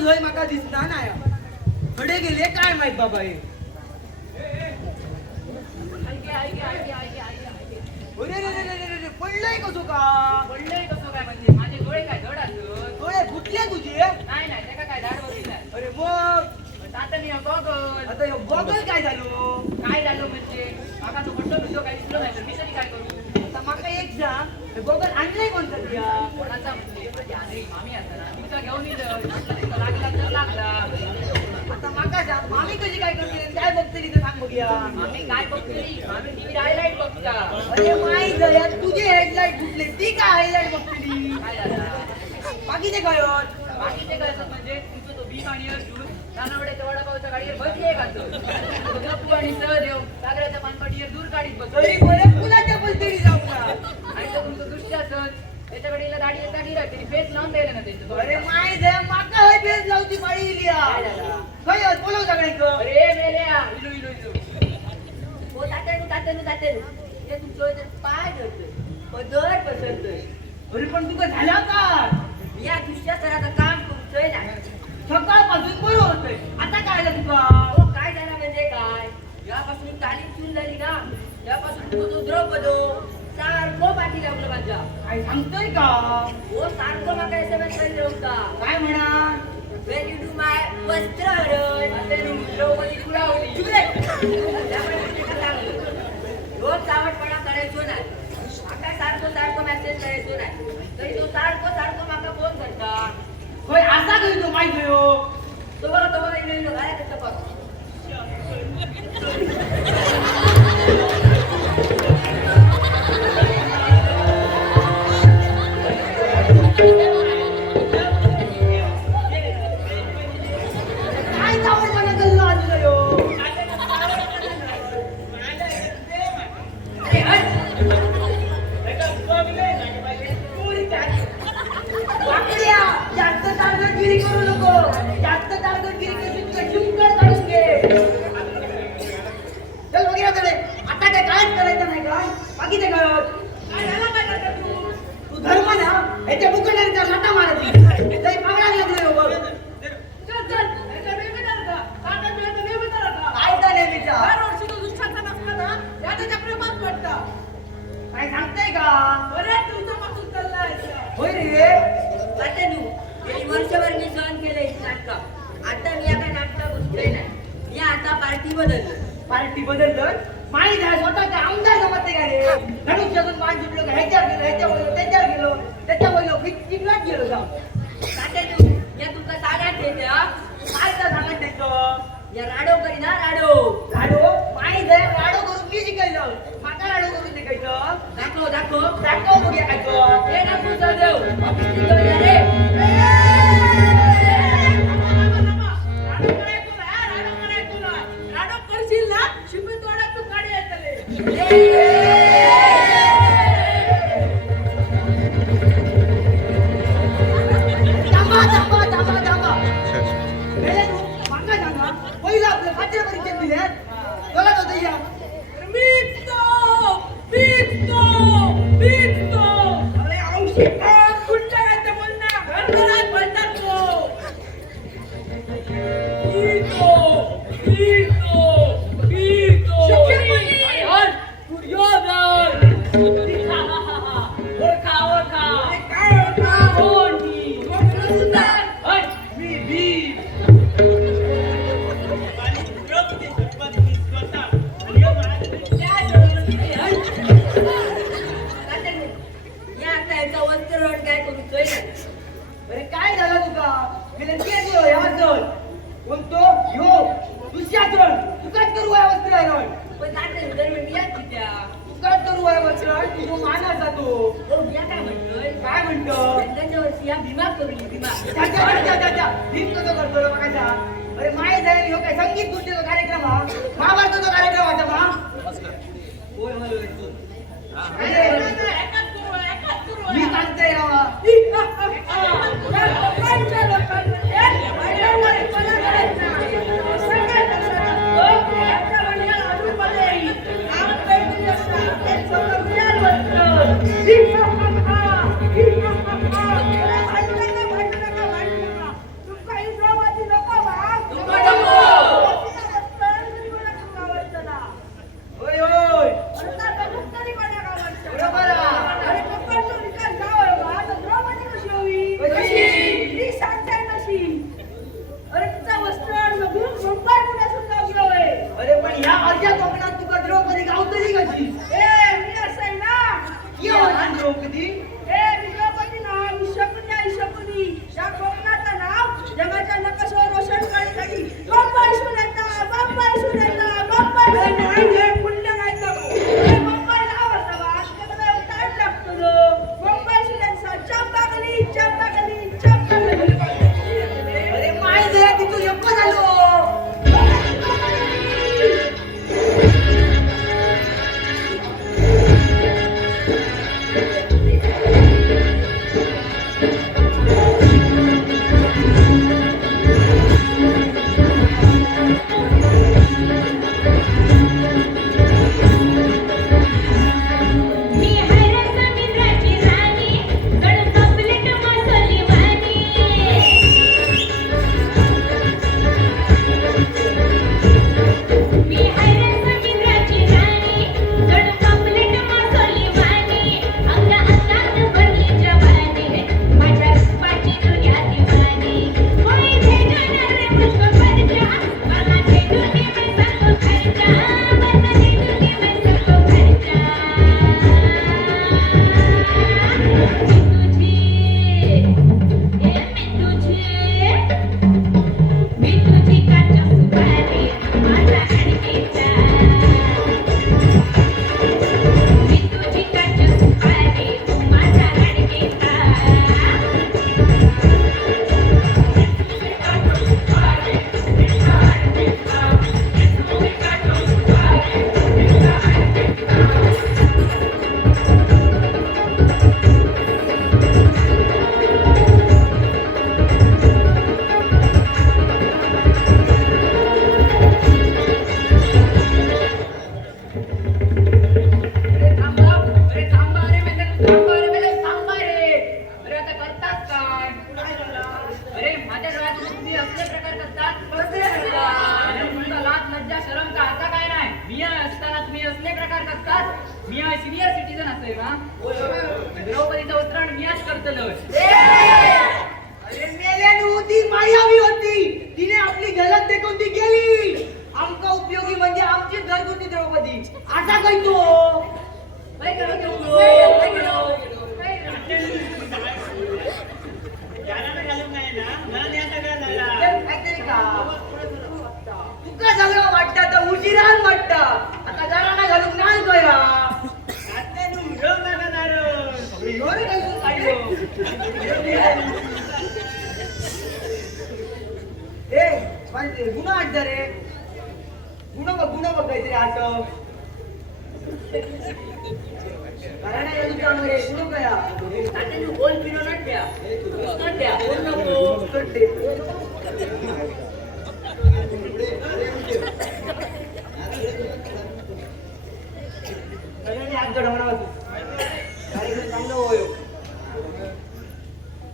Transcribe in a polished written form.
माणूस होय माका दिसना नाही खडे गेले काय माहित बाबा हे पडलंय कसो का पडलंय कसो काय म्हणजे माझे डोळे काय धड असत डोळे फुटले तुझे नाही नाही त्याका काय धाड बघितलाय अरे मग आता मी गॉगल आता हे बॉगल काय झालो म्हणजे माका तो बट्टो बिट्टो काय दिसलो नाही तर मी तरी काय करू आता माका एक सांग हे बॉगल आणलंय कोणता तुझ्या कोणाचा म्हणजे अरे मामी असता ना मी तर घेऊन येईल लागला तर लागला आता माका सांग मामी कशी काय करते काय बघते तिथे सांग बघूया मामी काय बघतली मामी टीव्ही हायलाइट बघता अरे माही झाल्या तुझे हेडलाईट फुटले ती काय हायलाइट बघतली काय झाला बाकीचे काय होत बाकीचे काय असत म्हणजे तुझं तो बी आणि दूध नानावड्याच्या वडापावच्या गाडीवर भजी एक असतो गप्पू आणि सहदेव सागराच्या पानपाटीवर दूर गाडीत बसतो तरी बरे फुलाच्या पलतडी जाऊ ना आणि तो तुमचं दुष्ट्यासन त्याच्याकडे दाढी राहते फेस लावून द्यायला ना त्याचं अरे माही झाल्या माका हाय बेस लावती पाळी इलिया काय होत बोलव सगळ्यांक अरे मेल्या इलू इलू इलू हो तात्यानु ते तुमचं पाय धरतोय पदर पसरतोय अरे पण तुका झाला का या दुसऱ्या सराचं काम करतोय ना सकाळपासून बरं होतंय आता काय झालं तुका हो काय झालं म्हणजे काय जेव्हापासून तालीम सुरू झाली ना तेव्हापासून तो द्रौपदो सारखं पाठी लागलं माझ्या काय सांगतोय का हो सारखं मला SMS करत होता काय म्हणा वेन यू डू माय वस्त्रहरण द्रौपदी उडावली रोज चावटपणा करायचो नाही आता सारखं मेसेज करायचो नाही तरी तो सारखं माका फोन करता होय असा घरी तो माहिती हो तो बरं इलो काय करता बघ काय चावटपणा कल्लो आजूला यो अरे हट वाकड्या जास्त टार्गेटगिरी करू नको जास्त टार्गेटगिरी करून शुंकर काढून घे चल वगैरे कडे आता काय कायच करायचं नाही का बाकी ते काय तू धर्म ना ह्याच्या बुकड्यांचा लाटा मारत लई पागळा लागलो बघ काय तर नेहमीचा काय सांगताय का होय रे तात्यानु गेली वर्षभर मी सहन केलंय नाटक आता मी आता नाटक घुसलोय नाही मी आता पार्टी बदललो पार्टी बदललं माहिती आहे स्वतःच्या आमदार जमते का रे धनुष्यातून मान सुटलो का ह्याच्यावर गेलो त्याच्यावर गेलो त्याच्यावर किंगलाच गेलो का तात्यानु या तुमका साड्यात देते हा काय तर सांगत देतो या राडो करी ना राडो राडो माहिती आहे राडो करून मी शिकायलं माका राडो करून शिकायचं दाखव दाखव बघूया काय तो हे नको सहदेव ऑफिसला घेऊन या रे थांबा माका सांगा पहिलं आपलं खात्या परीक्षेत दिल्यात चला तो या अरे औषध अरे काय झालं तुका गेले ते दिलो या चल कोणतो यो दुसऱ्या चल तुकाच करू या वस्त्र आहे पण तात्यानु तर मी या तिच्या तुकाच करू या वस्त्र तुझो माना जातो हो मी काय म्हणतोय काय म्हणतो त्यांच्या वर्षी या भीमा करून भीमा भीम कसं करतो बघायचा अरे माय जाईल ह्यो काय संगीत गोष्टीचा कार्यक्रम हा महाभारताचा कार्यक्रम होता मा बोल मी सांगते सिनियर सिटीजन असेल ना द्रौपदीचं उतरण मीच करतलो अरे मेल्यानु ती मायावी होती. तिने आपली झलक देखून ती गेली. आमका उपयोगी म्हणजे आमची घरगुती द्रौपदी. असा काही तो काय करतो काहीतरी का तुका सगळं वाटतं तर उशिरान वाटतं. आता जरा ना घालून नाही करा एवढं घालून काढलं. ए माहिती गुन्हा आठ रे गुन्हा बघ काहीतरी आठ कारण गुन्हा कया आता तू बोल पिलो ना द्या द्या बोल नको